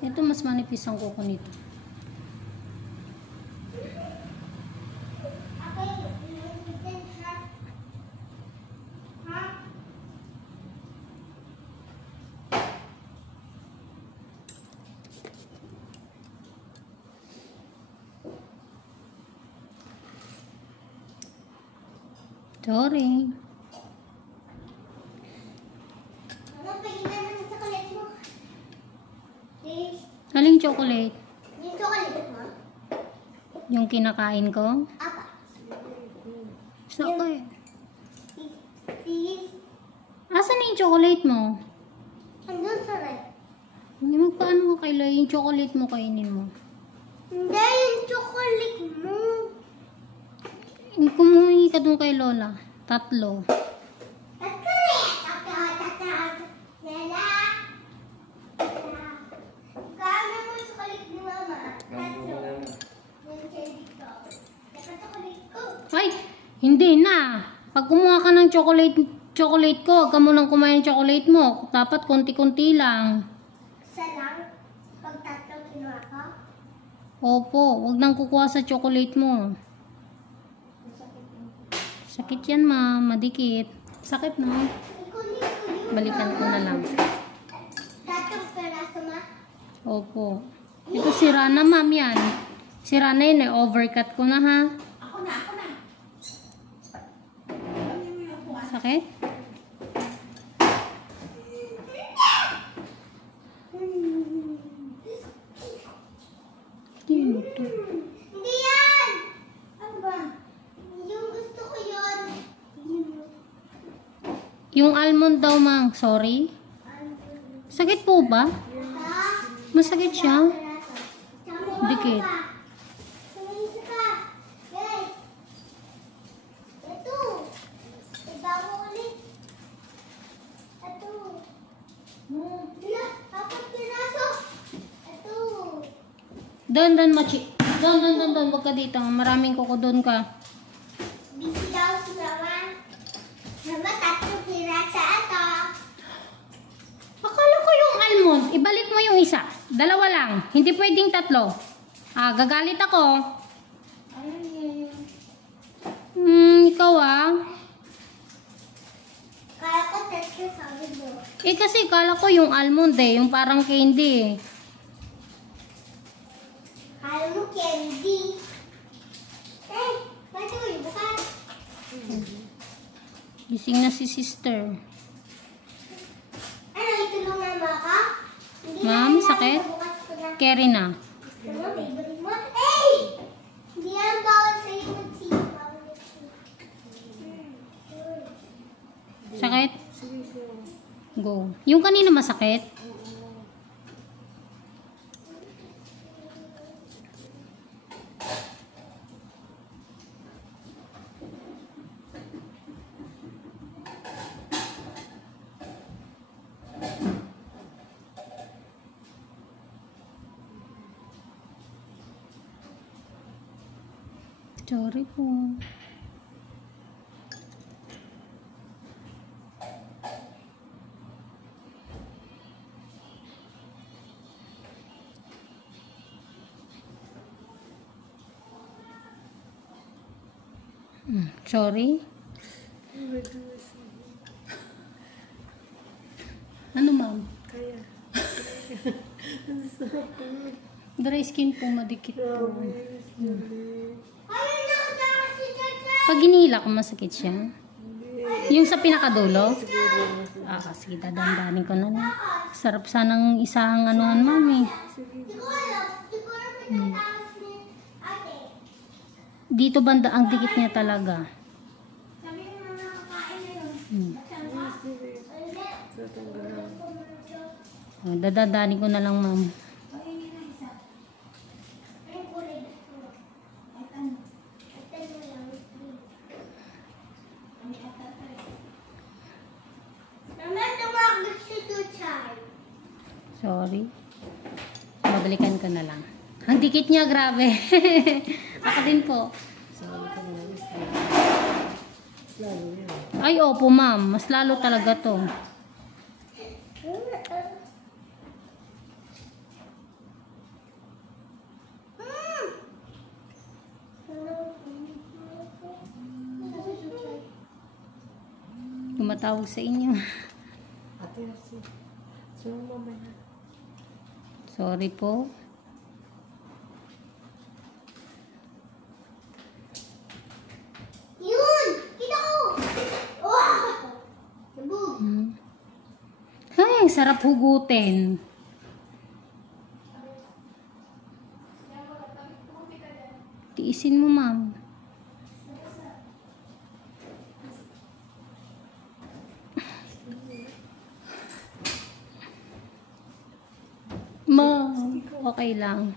Ito mas manipis ang kuko nito. Sorry. Aling chocolate? Yung chocolate mo? Yung kinakain ko? Apa? Saan ko eh? Please. Asan yung chocolate mo? Andun sa red. Hindi magpaano ka kay Lola? Yung chocolate mo kainin mo. Hindi, yung chocolate mo. Kumuhingi ka dun kay Lola. 3. Ay, hindi na. Pag kumuha ka ng chocolate ko, huwag ka munang kumain ng chocolate mo. Dapat konti-konti lang. Isa lang? Pag 3 kinuha ko? Opo, huwag nang kukuha sa chocolate mo. Sakit yan, ma. Madikit. Sakit, no? Balikan ko na lang. 3 peraso, ma? Opo. Ito sira na, ma'am, yan. Sira na yun, eh. Overcut ko na, ha? Ako na. Sakit? Dito. Hindi yan! Ano ba? Yung gusto ko yun. Yung almond daw, mang. Sorry. Sakit po ba? Masakit siya? Dikit. Doon, machi. Doon. Huwag ka dito. Maraming kuko doon ka. Busy daw si Mama. Mama, 3 piraso ito. Akala ko yung almond. Ibalik mo yung isa. 2 lang. Hindi pwedeng 3. Gagalit ako. Ikaw Kaya ko 3 sabi mo. kasi kala ko yung almond yung parang candy Kaya mo candy. Ba't mo yung bukas? Gising na si sister. Ano, itulungan mo ako? Hindi Ma'am, na sakit? bukas ko na. Carry na. Ano, favorite mo? Hey! Hindi yan bawal sa'yo mag-sing. Bawal mag-sing. Sakit? Go. Yung kanina masakit? Sorry po. Sorry. Ano, ma'am? Kaya. Dry skin po, madikit po. Ayun na, tama si Tata. Pag hinihila ko, masakit siya. Yung sa pinakadulo? Sige, dadandanin ko na lang. Sarap sanang isang anuhan, mami. Siguro pinatapos ni ate. Dito banda ang dikit niya talaga. Sabi mo na nakakain na yun. Dadadanin ko na lang, ma'am. Sorry. Babalikan ko na lang. Ang dikit niya, grabe. Ako din po. Ay, opo, ma'am. Mas lalo talaga to. tumatawag sa inyo. Ate, so mamaya. Sorry po. Yun! Kita ko! Wow! Sabog! Ay, ang sarap hugutin. Tiisin mo, ma'am. Ma'am, okay lang.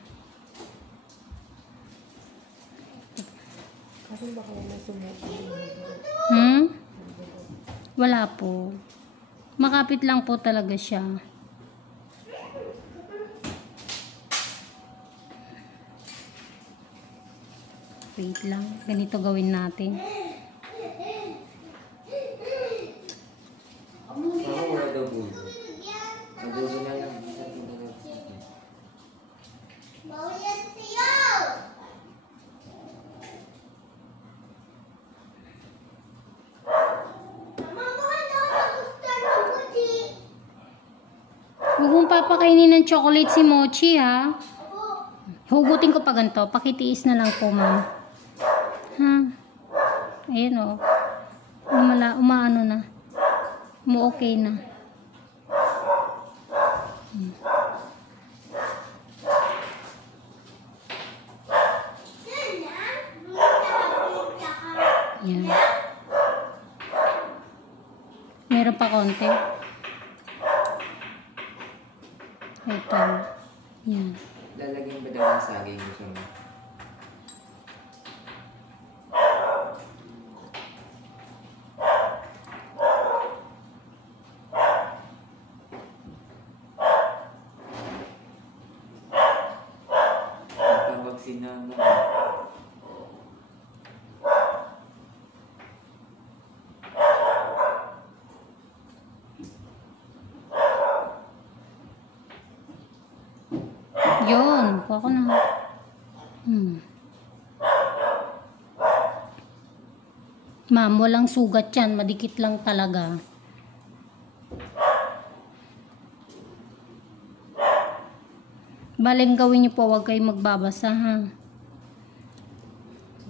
Kasi baka may sumuko. Wala po. Makapit lang po talaga siya. Wait lang. Ganito gawin natin. Ako wala daw po. Nagulo na lang. Bawal yan sa'yo! Mama, bawal daw na gusto ng puti. Huwag mong papakainin ng chocolate si Mochi, ha? Ako, Hugutin ko pa ganito. Pakitiis na lang po, ma'am. Ha? Ayan, o. Umaano na. Okay na. yan na. Buta ka. Yan. Meron pa konti. Ito. Yan. Lalagyan ba daw ng saging gusto mo? Tawag si Nana. Yun. Kuha ko na. Ma'am, walang sugat yan. Madikit lang talaga. Baling gawin niyo po. Huwag kayong magbabasa, ha?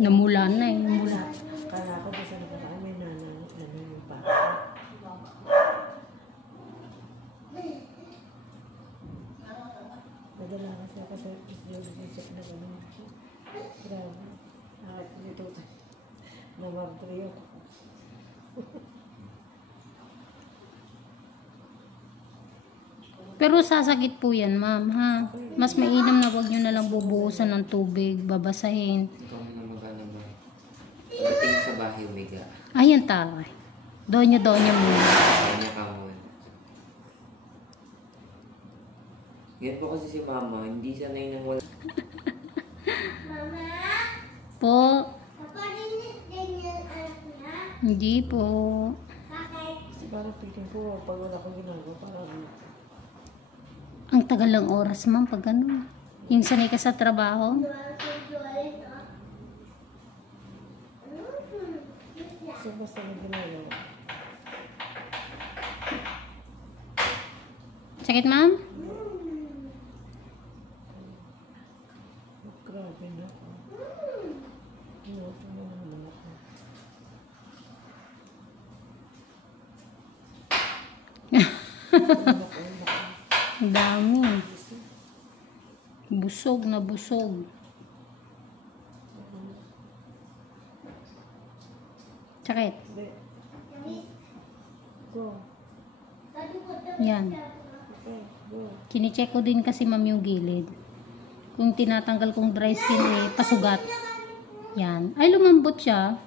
Namula na eh. Namula. Kala ko basta nakaraan may yung pa. Nadala kasi ako sa isip na gano'n. Grabe. Nakit nito. Namabri ako. Pero sasakit po yan, ma'am, ha? Mas mainam na wag nyo na lang bubuhusan ng tubig, babasahin. Ikaw na magana ba? Pagdating sa bahay, umiga. Ayan taray. Donya muna. Kanya ka muna. Yan po kasi si mama, hindi sanay nang wala. Mama, Po, kapalinis din yung anak niya. hindi po. Bakit? Kasi parang feeling ko, pag wala akong ginagawa, parang Ang tagal lang oras, ma'am, pag ano. Yung sanay ka sa trabaho. kasi basta na ginagawa. Sakit, ma'am? Grabe na ako. Ito na naman ako. Ang dami. Busog na busog. Sakit. Hindi. Go. Yan. Okay, go. Kinicheck ko din kasi, ma'am, yung gilid. Kung tinatanggal kong dry skin, eh, pasugat. Yan. Ay, lumambot siya.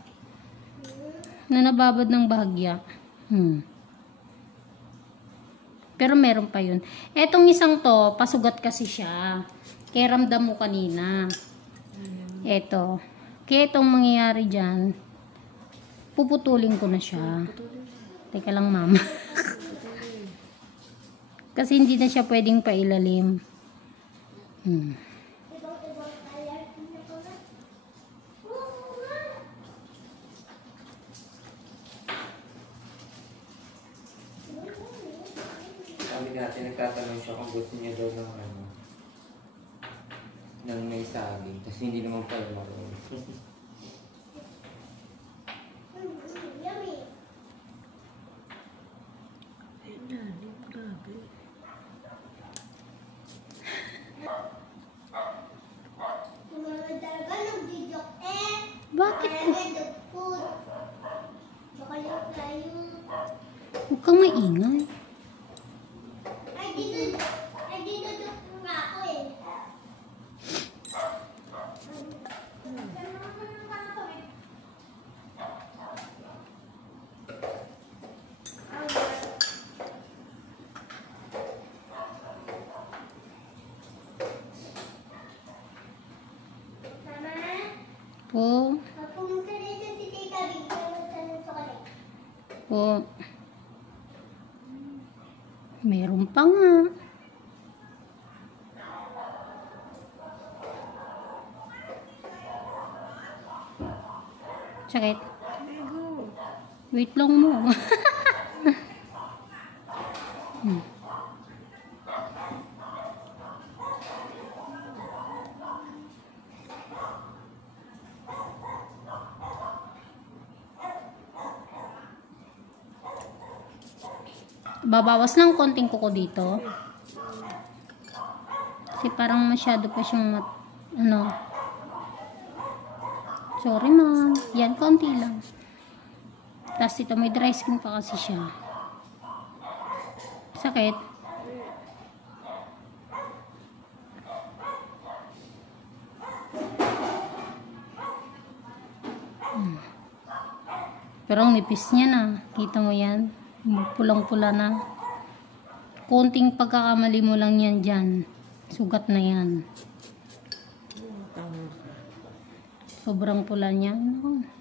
Na nababad ng bahagya. Pero meron pa yun. Etong isang to, pasugat kasi siya. Kaya ramdam mo kanina. Eto. Kaya itong mangyayari dyan, puputulin ko na siya. Teka lang, ma'am. Kasi hindi na siya pwedeng pailalim. dati nagtatanong siya kung gusto niya daw ng ano, ng may saging. Tapos hindi naman pala marunong. Yummy. Ayun na, hindi grabe. Mga talaga nagdidok eh. Bakit? Food. Baka yung tayo. Huwag kang maingay. Ay, dito dok nga ako eh. Mama, Po. pumunta dito si Tita Big. Sa chocolate. Po. Meron pa nga. Sakit. Ego. Wait lang mo. Hmm. Babawas ng konting kuko dito. Kasi parang masyado pa siyang ano. Sorry ma'am. Yan, konti lang. Tapos ito, may dry skin pa kasi siya. Sakit. Pero ang nipis niya na. Kita mo yan. Pulang-pula na. Konting pagkakamali mo lang yan dyan. Sugat na yan. Tama. Sobrang pula niya. Naku.